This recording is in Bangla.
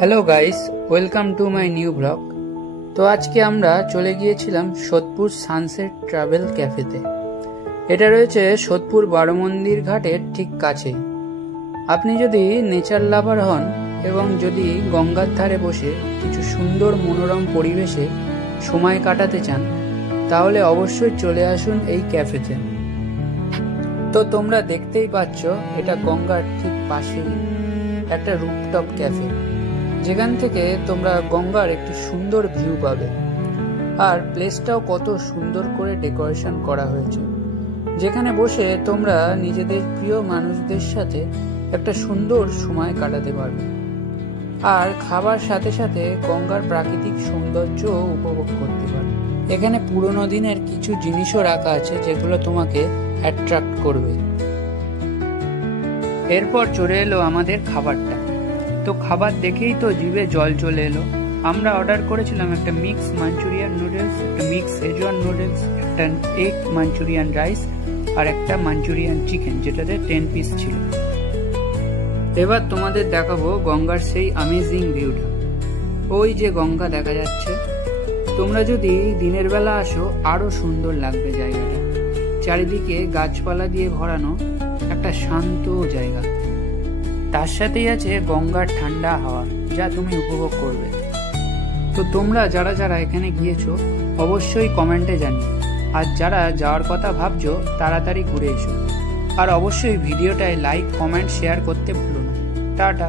Hello guys, welcome to my new blog. তো আজকে আমরা চলে গিয়েছিলাম সোদপুর সানসেট ট্রাভেল ক্যাফেতে। এটা রয়েছে সোদপুর বারোমন্দির ঘাটের ঠিক কাছে। আপনি যদি নেচার লাভার হন এবং যদি গঙ্গার ধারে বসে কিছু সুন্দর মনোরম পরিবেশে সময় কাটাতে চান, তাহলে অবশ্যই চলে আসুন এই ক্যাফেতে। তো তোমরা দেখতেই পাচ্ছ, এটা গঙ্গার ঠিক পাশেই একটা রুফটপ ক্যাফে, যেখান থেকে তোমরা গঙ্গার একটি সুন্দর ভিউ পাবে। আর প্লেসটাও কত সুন্দর করে ডেকোরেশন করা হয়েছে, যেখানে বসে তোমরা নিজেদের প্রিয় মানুষদের সাথে একটা সুন্দর সময় কাটাতে পারবে আর খাবার সাথে সাথে গঙ্গার প্রাকৃতিক সৌন্দর্য উপভোগ করতে পারবে। এখানে পুরোনো দিনের কিছু জিনিসও রাখা আছে, যেগুলো তোমাকে অ্যাট্রাক্ট করবে। এরপর চলে এলো আমাদের খাবারটা। তো খাবার দেখেই তো জিভে জল চলে এলো। আমরা অর্ডার করেছিলাম একটা মিক্স মাঞ্চুরিয়ান নুডলস, একটা মিক্স সেজওয়ান নুডলস, একটা এগ মাঞ্চুরিয়ান রাইস আর একটা মাঞ্চুরিয়ান চিকেন, যেটাতে 10 পিস ছিল। এবার তোমাদের দেখাবো গঙ্গার সেই অ্যামেজিং ভিউটা। ওই যে গঙ্গা দেখা যাচ্ছে। তোমরা যদি দিনের বেলা আসো আরো সুন্দর লাগবে জায়গাটা। চারিদিকে গাছপালা দিয়ে ভরানো একটা শান্ত জায়গা, তার সাথেই আছে গঙ্গার ঠান্ডা হাওয়া, যা তুমি উপভোগ করবে। তো তোমরা যারা যারা এখানে গিয়েছো অবশ্যই কমেন্টে জানিও, আর যারা যাওয়ার কথা ভাবছো তাড়াতাড়ি ঘুরে এসো। আর অবশ্যই ভিডিওটায় লাইক, কমেন্ট, শেয়ার করতে ভুলো না। টাটা।